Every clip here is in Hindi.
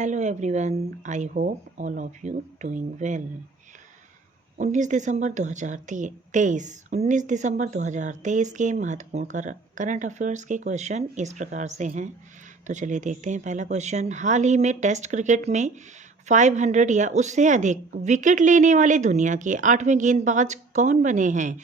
Hello everyone, I hope all of you doing well. 19 दिसंबर 2023 के महत्वपूर्ण करंट अफेयर्स के क्वेश्चन इस प्रकार से हैं। तो चलिए देखते हैं। पहला क्वेश्चन, हाल ही में टेस्ट क्रिकेट में 500 या उससे अधिक विकेट लेने वाले दुनिया के 8वें गेंदबाज कौन बने हैं?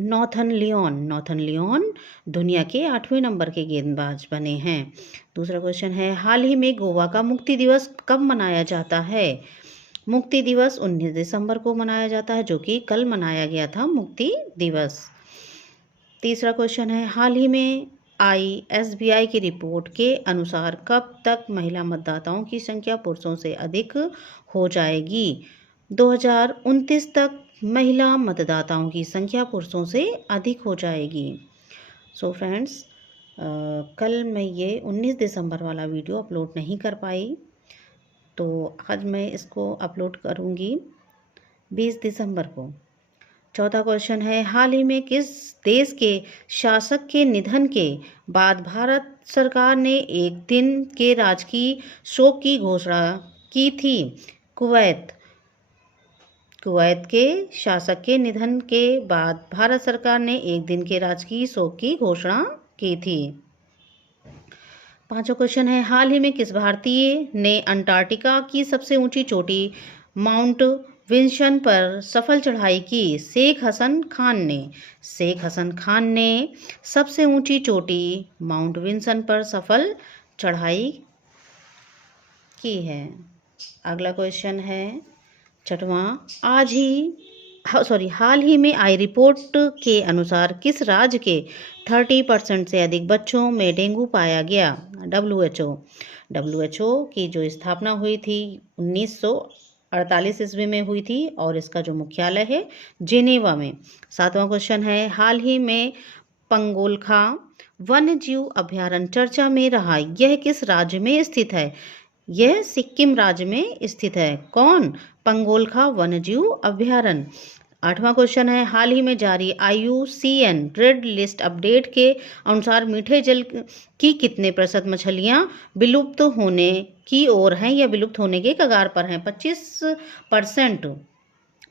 नॉथन लियोन दुनिया के 8वें नंबर के गेंदबाज बने हैं। दूसरा क्वेश्चन है, हाल ही में गोवा का मुक्ति दिवस कब मनाया जाता है? मुक्ति दिवस 19 दिसंबर को मनाया जाता है, जो कि कल मनाया गया था मुक्ति दिवस। तीसरा क्वेश्चन है, हाल ही में आई SBI की रिपोर्ट के अनुसार कब तक महिला मतदाताओं की संख्या पुरुषों से अधिक हो जाएगी? 2029 तक महिला मतदाताओं की संख्या पुरुषों से अधिक हो जाएगी। सो फ्रेंड्स, कल मैं ये 19 दिसंबर वाला वीडियो अपलोड नहीं कर पाई, तो आज मैं इसको अपलोड करूँगी 20 दिसंबर को। चौथा क्वेश्चन है, हाल ही में किस देश के शासक के निधन के बाद भारत सरकार ने एक दिन के राजकीय शोक की घोषणा की थी? कुवैत के शासक के निधन के बाद भारत सरकार ने एक दिन के राजकीय शोक की घोषणा की थी। पांचवा क्वेश्चन है, हाल ही में किस भारतीय ने अंटार्कटिका की सबसे ऊंची चोटी माउंट विंसन पर सफल चढ़ाई की? शेख हसन खान ने सबसे ऊंची चोटी माउंट विंसन पर सफल चढ़ाई की है। अगला क्वेश्चन है छठवां, हाल ही में आई रिपोर्ट के अनुसार किस राज्य के 30% से अधिक बच्चों में डेंगू पाया गया? WHO की जो स्थापना हुई थी 1948 ईस्वी में हुई थी, और इसका जो मुख्यालय है जिनेवा में। सातवां क्वेश्चन है, हाल ही में पंगोलखा वन्य जीव अभ्यारण्य चर्चा में रहा, यह किस राज्य में स्थित है? यह सिक्किम राज्य में स्थित है। कौन? पंगोलखा वन्यजीव अभ्यारण्य। आठवां क्वेश्चन है, हाल ही में जारी IUCN रेड लिस्ट अपडेट के अनुसार मीठे जल की कितने प्रतिशत मछलियां विलुप्त होने की ओर हैं या विलुप्त होने के कगार पर हैं? 25%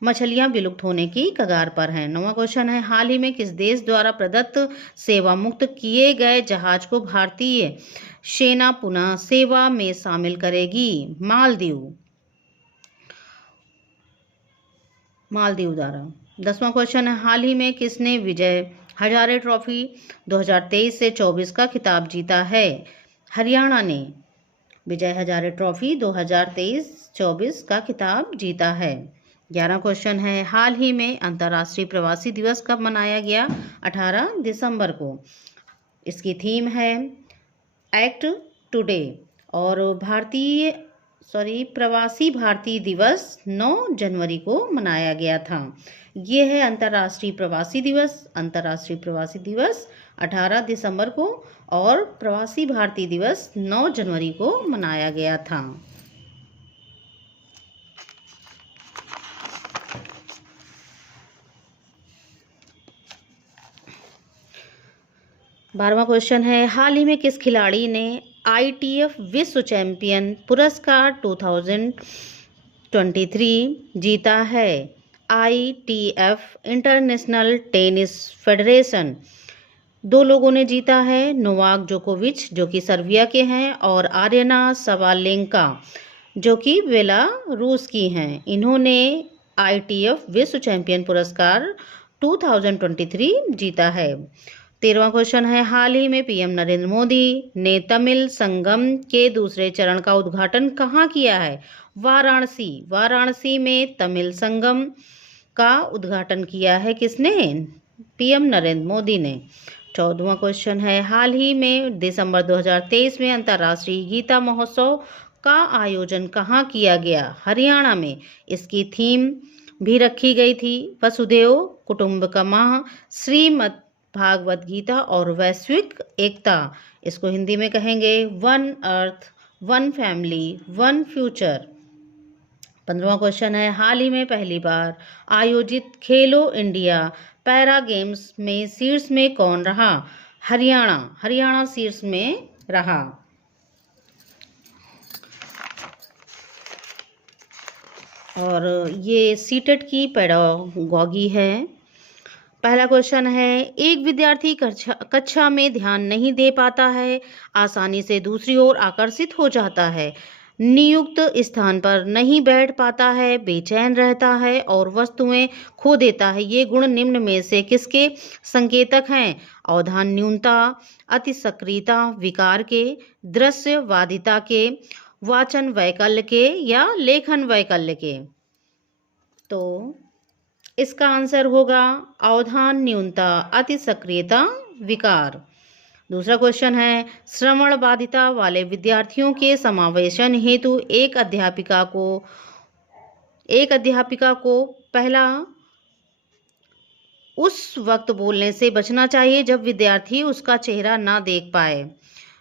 मछलियां विलुप्त होने की कगार पर हैं। नौवां क्वेश्चन है, हाल ही में किस देश द्वारा प्रदत्त सेवा मुक्त किए गए जहाज को भारतीय सेना पुनः सेवा में शामिल करेगी? मालदीव द्वारा। 10वां क्वेश्चन है, हाल ही में किसने विजय हजारे ट्रॉफी 2023 से 24 का खिताब जीता है? हरियाणा ने विजय हजारे ट्रॉफी 2023-24 का खिताब जीता है। 11वां क्वेश्चन है, हाल ही में अंतर्राष्ट्रीय प्रवासी दिवस कब मनाया गया? 18 दिसंबर को। इसकी थीम है एक्ट टुडे, और प्रवासी भारतीय दिवस 9 जनवरी को मनाया गया था। ये है अंतर्राष्ट्रीय प्रवासी दिवस 18 दिसंबर को, और प्रवासी भारतीय दिवस 9 जनवरी को मनाया गया था। बारहवां क्वेश्चन है, हाल ही में किस खिलाड़ी ने ITF विश्व चैंपियन पुरस्कार 2023 जीता है? ITF international tennis federation. 2 लोगों ने जीता है, नोवाक जोकोविच जो कि सर्बिया के हैं, और आर्यना सवालेंका जो कि बेलारूस की हैं। इन्होंने ITF विश्व चैंपियन पुरस्कार 2023 जीता है। 13वां क्वेश्चन है, हाल ही में PM नरेंद्र मोदी ने तमिल संगम के दूसरे चरण का उद्घाटन कहाँ किया है? वाराणसी में तमिल संगम का उद्घाटन किया है किसने? PM नरेंद्र मोदी ने। 14वां क्वेश्चन है, हाल ही में दिसंबर 2023 में अंतर्राष्ट्रीय गीता महोत्सव का आयोजन कहाँ किया गया? हरियाणा में। इसकी थीम भी रखी गई थी वसुधैव कुटुंबकम, श्रीमद् भागवत गीता और वैश्विक एकता। इसको हिंदी में कहेंगे one earth, one family, one future. 15वां क्वेश्चन है, हाल ही में पहली बार आयोजित खेलो इंडिया पैरा गेम्स में शीर्ष में कौन रहा? हरियाणा शीर्ष में रहा। और ये सीटेट की पेडागॉजी है। पहला क्वेश्चन है, एक विद्यार्थी कक्षा में ध्यान नहीं दे पाता है, आसानी से दूसरी ओर आकर्षित हो जाता है, नियुक्त स्थान पर नहीं बैठ पाता है, बेचैन रहता है और वस्तुएं खो देता है। ये गुण निम्न में से किसके संकेतक हैं? अवधान न्यूनता, अति सक्रियता, विकार के, दृश्यवादिता के, वाचन वैकल्य के या लेखन वैकल्य के। तो इसका आंसर होगा अवधान न्यूनता, अति सक्रियता, विकार। दूसरा क्वेश्चन है, श्रवण बाधिता वाले विद्यार्थियों के समावेशन हेतु एक अध्यापिका को पहला उस वक्त बोलने से बचना चाहिए जब विद्यार्थी उसका चेहरा ना देख पाए।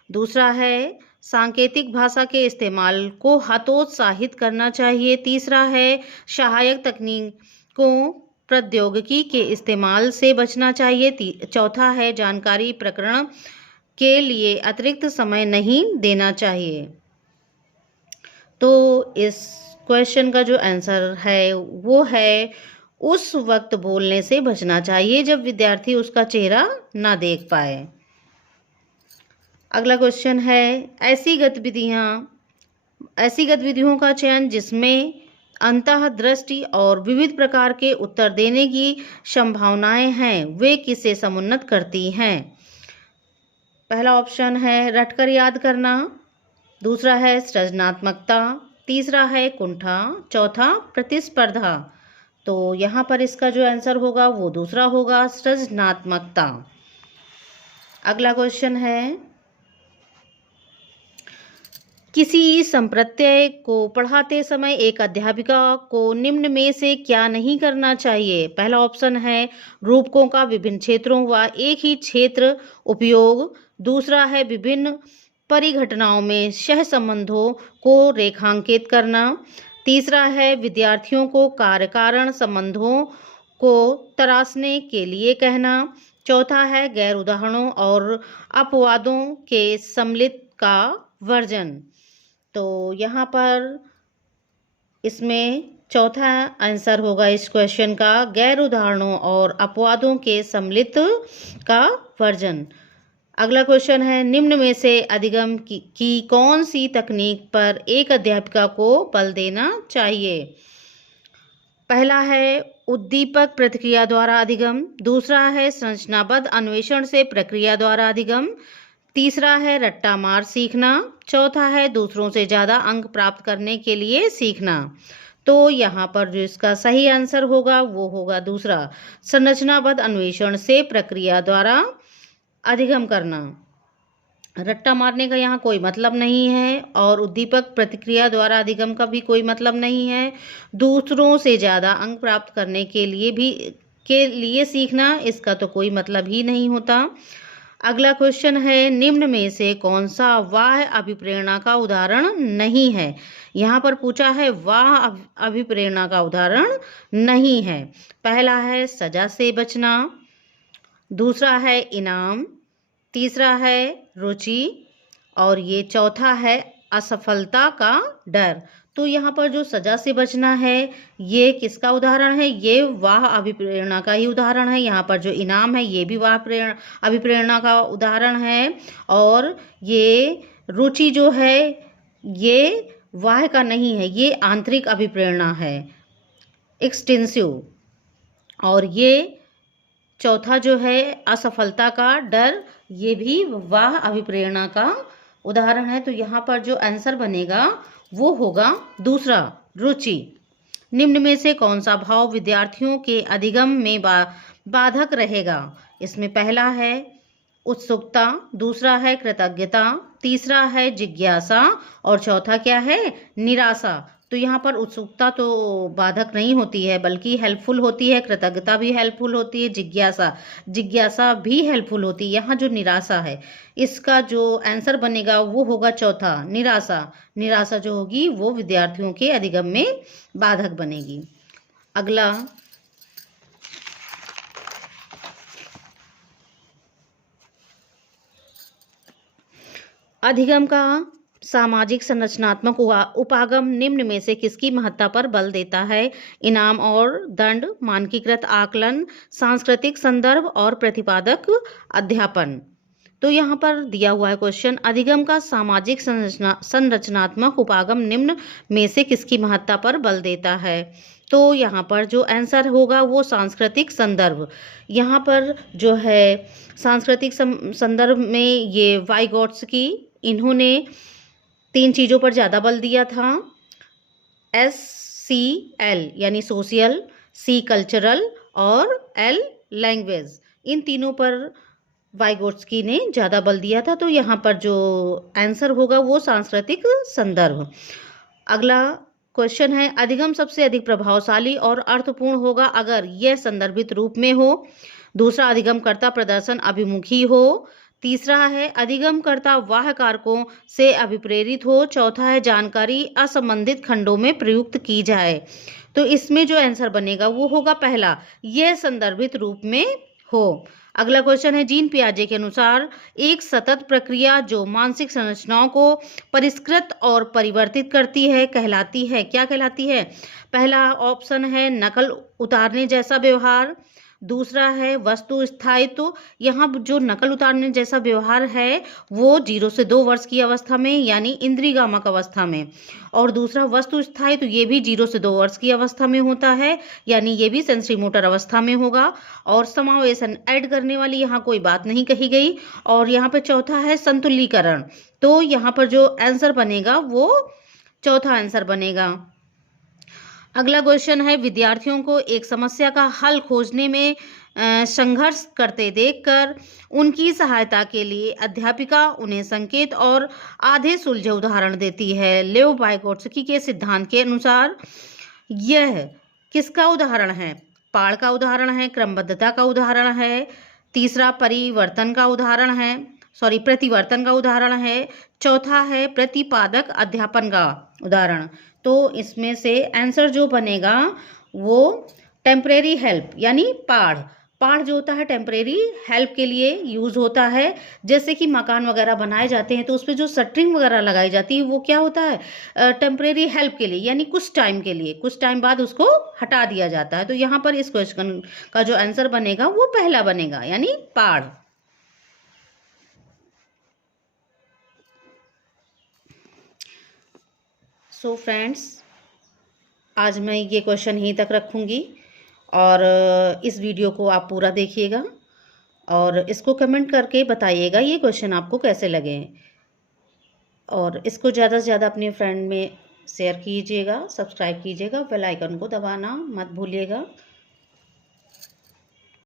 दूसरा है, सांकेतिक भाषा के इस्तेमाल को हतोत्साहित करना चाहिए। तीसरा है, सहायक तकनीकों प्रौद्योगिकी के इस्तेमाल से बचना चाहिए। चौथा है, जानकारी प्रकरण के लिए अतिरिक्त समय नहीं देना चाहिए। तो इस क्वेश्चन का जो आंसर है वो है उस वक्त बोलने से बचना चाहिए जब विद्यार्थी उसका चेहरा ना देख पाए। अगला क्वेश्चन है, ऐसी गतिविधियों का चयन जिसमें अंतःदृष्टि और विविध प्रकार के उत्तर देने की संभावनाएं हैं, वे किसे समुन्नत करती हैं? पहला ऑप्शन है रटकर याद करना, दूसरा है सृजनात्मकता, तीसरा है कुंठा, चौथा प्रतिस्पर्धा। तो यहाँ पर इसका जो आंसर होगा वो दूसरा होगा, सृजनात्मकता। अगला क्वेश्चन है, किसी संप्रत्यय को पढ़ाते समय एक अध्यापिका को निम्न में से क्या नहीं करना चाहिए? पहला ऑप्शन है रूपकों का विभिन्न क्षेत्रों व एक ही क्षेत्र उपयोग, दूसरा है विभिन्न परिघटनाओं में सह संबंधों को रेखांकित करना, तीसरा है विद्यार्थियों को कार्य कारण संबंधों को तराशने के लिए कहना, चौथा है गैर उदाहरणों और अपवादों के सम्मिलित का वर्जन। तो यहाँ पर इसमें चौथा आंसर होगा इस क्वेश्चन का, गैर उदाहरणों और अपवादों के सम्मिलित का वर्जन। अगला क्वेश्चन है, निम्न में से अधिगम की कौन सी तकनीक पर एक अध्यापिका को बल देना चाहिए? पहला है उद्दीपक प्रतिक्रिया द्वारा अधिगम, दूसरा है संरचनाबद्ध अन्वेषण से प्रक्रिया द्वारा अधिगम, तीसरा है रट्टा मार सीखना, चौथा है दूसरों से ज़्यादा अंक प्राप्त करने के लिए सीखना। तो यहाँ पर जो इसका सही आंसर होगा वो होगा दूसरा, संरचनाबद्ध अन्वेषण से प्रक्रिया द्वारा अधिगम करना। रट्टा मारने का यहाँ कोई मतलब नहीं है और उद्दीपक प्रतिक्रिया द्वारा अधिगम का भी कोई मतलब नहीं है। दूसरों से ज़्यादा अंक प्राप्त करने के लिए सीखना, इसका तो कोई मतलब ही नहीं होता। अगला क्वेश्चन है, निम्न में से कौन सा वाह अभिप्रेरणा का उदाहरण नहीं है? यहाँ पर पूछा है वाह अभिप्रेरणा का उदाहरण नहीं है। पहला है सजा से बचना, दूसरा है इनाम, तीसरा है रुचि और ये चौथा है असफलता का डर। तो यहाँ पर जो सजा से बचना है ये किसका उदाहरण है? ये वाह अभिप्रेरणा का ही उदाहरण है। यहाँ पर जो इनाम है ये भी वाह अभिप्रेरणा का उदाहरण है और ये रुचि जो है ये वाह का नहीं है, ये आंतरिक अभिप्रेरणा है, एक्सटेंसिव। और ये चौथा जो है असफलता का डर, ये भी वाह अभिप्रेरणा का उदाहरण है। तो यहाँ पर जो आंसर बनेगा वो होगा दूसरा, रुचि। निम्न में से कौन सा भाव विद्यार्थियों के अधिगम में बाधक रहेगा? इसमें पहला है उत्सुकता, दूसरा है कृतज्ञता, तीसरा है जिज्ञासा और चौथा क्या है? निराशा। तो यहाँ पर उत्सुकता तो बाधक नहीं होती है बल्कि हेल्पफुल होती है, कृतज्ञता भी हेल्पफुल होती है, जिज्ञासा भी हेल्पफुल होती है। यहाँ जो निराशा है इसका जो आंसर बनेगा वो होगा चौथा, निराशा जो होगी वो विद्यार्थियों के अधिगम में बाधक बनेगी। अगला, अधिगम का सामाजिक संरचनात्मक उपागम निम्न में से किसकी महत्ता पर बल देता है? इनाम और दंड, मानकीकृत आकलन, सांस्कृतिक संदर्भ और प्रतिपादक अध्यापन। तो यहाँ पर दिया हुआ है क्वेश्चन, अधिगम का सामाजिक संरचनात्मक उपागम निम्न में से किसकी महत्ता पर बल देता है? तो यहाँ पर जो आंसर होगा वो सांस्कृतिक संदर्भ। यहाँ पर जो है सांस्कृतिक संदर्भ में ये वाइगोट्स्की, इन्होंने 3 चीज़ों पर ज़्यादा बल दिया था, SCL यानी सोशल, C कल्चरल और L लैंग्वेज। इन तीनों पर वाइगोट्स्की ने ज़्यादा बल दिया था। तो यहाँ पर जो आंसर होगा वो सांस्कृतिक संदर्भ। अगला क्वेश्चन है, अधिगम सबसे अधिक प्रभावशाली और अर्थपूर्ण होगा अगर यह संदर्भित रूप में हो। दूसरा, अधिगमकर्ता प्रदर्शन अभिमुखी हो। तीसरा है, अधिगमकर्ता वाह्य कारकों से अभिप्रेरित हो। चौथा है, जानकारी असंबंधित खंडों में प्रयुक्त की जाए। तो इसमें जो आंसर बनेगा वो होगा पहला, यह संदर्भित रूप में हो। अगला क्वेश्चन है, जीन पियाजे के अनुसार एक सतत प्रक्रिया जो मानसिक संरचनाओं को परिष्कृत और परिवर्तित करती है कहलाती है, क्या कहलाती है? पहला ऑप्शन है नकल उतारने जैसा व्यवहार। दूसरा है वस्तु स्थायित्व। यहाँ जो नकल उतारने जैसा व्यवहार है वो 0 से 2 वर्ष की अवस्था में यानी इंद्रियगामक अवस्था में। और दूसरा वस्तु स्थायित्व, ये भी 0 से 2 वर्ष की अवस्था में होता है यानी ये भी सेंसरी मोटर अवस्था में होगा। और समावेशन ऐड करने वाली यहाँ कोई बात नहीं कही गई। और यहाँ पे चौथा है संतुलीकरण। तो यहाँ पर जो आंसर बनेगा वो चौथा आंसर बनेगा। अगला क्वेश्चन है, विद्यार्थियों को एक समस्या का हल खोजने में संघर्ष करते देखकर उनकी सहायता के लिए अध्यापिका उन्हें संकेत और आधे सुलझे उदाहरण देती है। लेव वाइगोट्स्की के सिद्धांत के अनुसार यह किसका उदाहरण है? पाड़ का उदाहरण है, क्रमबद्धता का उदाहरण है। तीसरा प्रतिवर्तन का उदाहरण है। चौथा है प्रतिपादक अध्यापन का उदाहरण। तो इसमें से आंसर जो बनेगा वो टेम्परेरी हेल्प यानी पाड़ जो होता है टेम्परेरी हेल्प के लिए यूज़ होता है। जैसे कि मकान वगैरह बनाए जाते हैं तो उस पर जो शटरिंग वगैरह लगाई जाती है वो क्या होता है? टेम्परेरी हेल्प के लिए, यानी कुछ टाइम के लिए, कुछ टाइम बाद उसको हटा दिया जाता है। तो यहाँ पर इस क्वेश्चन का जो आंसर बनेगा वो पहला बनेगा यानी पाड़। सो फ्रेंड्स, आज मैं ये क्वेश्चन यहीं तक रखूँगी और इस वीडियो को आप पूरा देखिएगा और इसको कमेंट करके बताइएगा ये क्वेश्चन आपको कैसे लगे। और इसको ज़्यादा से ज़्यादा अपने फ्रेंड में शेयर कीजिएगा, सब्सक्राइब कीजिएगा, बेल आइकन को दबाना मत भूलिएगा।